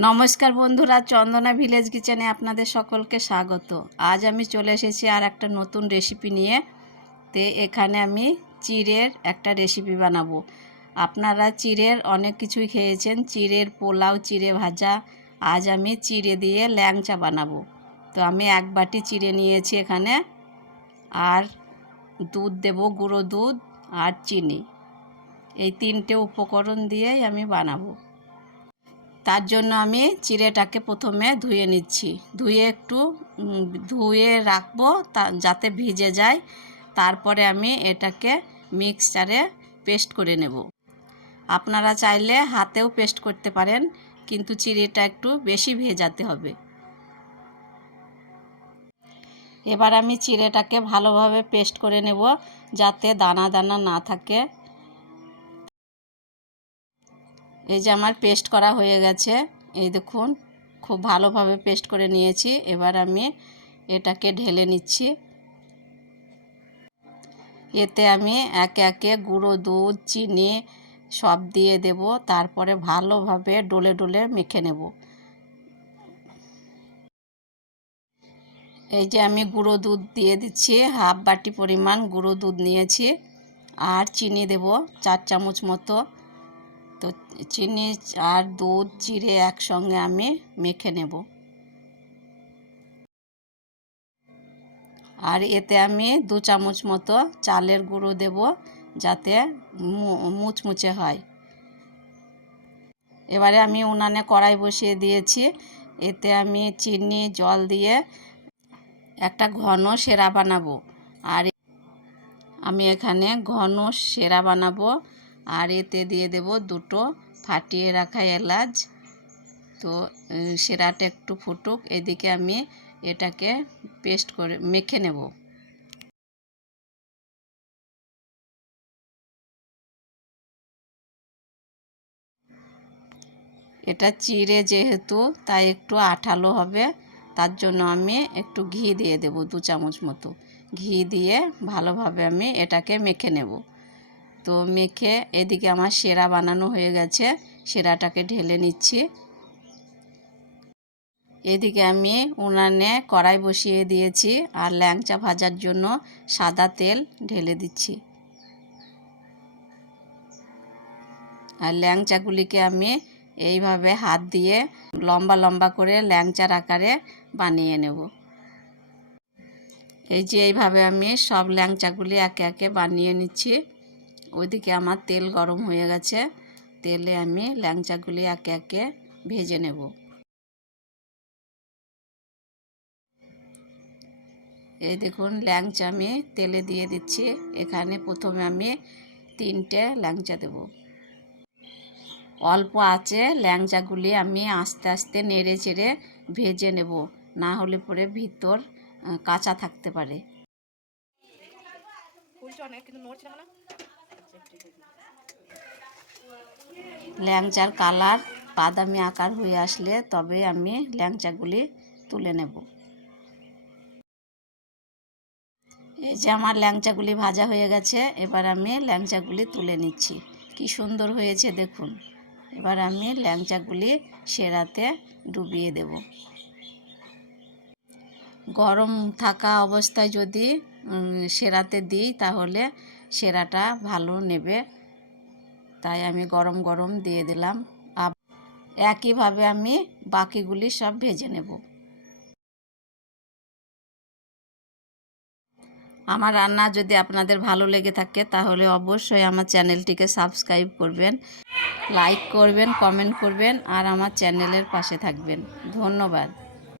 নমস্কার বন্ধুরা, চন্দনা ভিলেজ কিচেনে আপনাদের সকলকে স্বাগত। আজ আমি চলে এসেছি আর একটা নতুন রেসিপি নিয়ে। তে এখানে আমি চিড়ের একটা রেসিপি বানাবো। আপনারা চিড়ের অনেক কিছুই খেয়েছেন, চিড়ের পোলাও, চিড়ে ভাজা। আজ আমি চিড়ে দিয়ে ল্যাংচা বানাবো। তো আমি এক বাটি চিড়ে নিয়েছি এখানে। আর দুধ দেব, গুঁড়ো দুধ আর চিনি। এই তিনটে উপকরণ দিয়েই আমি বানাবো। তার জন্য আমি চিড়েটাকে প্রথমে ধুয়ে নিচ্ছি। ধুয়ে একটু ধুয়ে রাখব তা, যাতে ভিজে যায়। তারপরে আমি এটাকে মিক্সচারে পেস্ট করে নেব। আপনারা চাইলে হাতেও পেস্ট করতে পারেন, কিন্তু চিড়েটা একটু বেশি ভেজাতে হবে। এবার আমি চিড়েটাকে ভালোভাবে পেস্ট করে নেব, যাতে দানা দানা না থাকে। এই যে আমার পেস্ট করা হয়ে গেছে, এই দেখুন, খুব ভালোভাবে পেস্ট করে নিয়েছি। এবার আমি এটাকে ঢেলে নিচ্ছি। এতে আমি একে একে গুঁড়ো দুধ, চিনি সব দিয়ে দেব, তারপরে ভালোভাবে ডলে ডলে মেখে নেব। এই যে আমি গুঁড়ো দুধ দিয়ে দিচ্ছি, হাফ বাটি পরিমাণ গুঁড়ো দুধ নিয়েছি, আর চিনি দেব, চার চামচ মতো। তো চিনি, আর দুধ চিড়ে একসঙ্গে আমি মেখে নেব। আর এতে আমি দু চামচ মতো চালের গুঁড়ো দেব যাতে মুচমুচে হয়। এবারে আমি উনানে কড়াই বসিয়ে দিয়েছি। এতে আমি চিনি, জল দিয়ে একটা ঘন সেরা বানাবো। আর আমি এখানে ঘন সেরা বানাবো। আর এতে দিয়ে দেব দুটো ফাটিয়ে রাখা এলাচ। তো সেরাটা একটু ফুটুক, এদিকে আমি এটাকে পেস্ট করে মেখে নেব। এটা চিড়ে যেহেতু, তাই একটু আঠালো হবে, তার জন্য আমি একটু ঘি দিয়ে দেব দু চামচ মতো। ঘি দিয়ে ভালোভাবে আমি এটাকে মেখে নেব। তো মেখে এদিকে আমার সেরা বানানো হয়ে গেছে। সেরাটাকে ঢেলে নিচ্ছি। এদিকে আমি উনানে কড়াই বসিয়ে দিয়েছি আর ল্যাংচা ভাজার জন্য সাদা তেল ঢেলে দিচ্ছি। আর ল্যাংচাগুলিকে আমি এইভাবে হাত দিয়ে লম্বা লম্বা করে ল্যাংচার আকারে বানিয়ে নেব। এই যে এইভাবে আমি সব ল্যাংচাগুলি একে একে বানিয়ে নিচ্ছি। ওইদিকে আমার তেল গরম হয়ে গেছে। তেলে আমি ল্যাংচাগুলি একে একে ভেজে নেব। এই দেখুন, ল্যাংচা আমি তেলে দিয়ে দিচ্ছি। এখানে প্রথমে আমি তিনটে ল্যাংচা দেব। অল্প আছে ল্যাংচাগুলি আমি আস্তে আস্তে নেড়ে চেড়ে ভেজে নেব। না হলে পরে ভিতর কাঁচা থাকতে পারে। ল্যাংচার কালার বাদামি আকার হয়ে আসলে তবে আমি ল্যাংচাগুলি তুলে নেব। এই যে আমার ল্যাংচাগুলি ভাজা হয়ে গেছে, এবার আমি ল্যাংচাগুলি তুলে নিচ্ছি। কি সুন্দর হয়েছে দেখুন। এবার আমি ল্যাংচাগুলি সেরাতে ডুবিয়ে দেব। গরম থাকা অবস্থায় যদি সেরাতে দিই তাহলে সেরাটা ভালো নেবে। তাই আমি গরম গরম দিয়ে দিলাম। একইভাবে আমি বাকিগুলি সব ভেজে নেব। আমার রান্না যদি আপনাদের ভালো লেগে থাকে, তাহলে অবশ্যই আমার চ্যানেলটিকে সাবস্ক্রাইব করবেন, লাইক করবেন, কমেন্ট করবেন, আর আমার চ্যানেলের পাশে থাকবেন। ধন্যবাদ।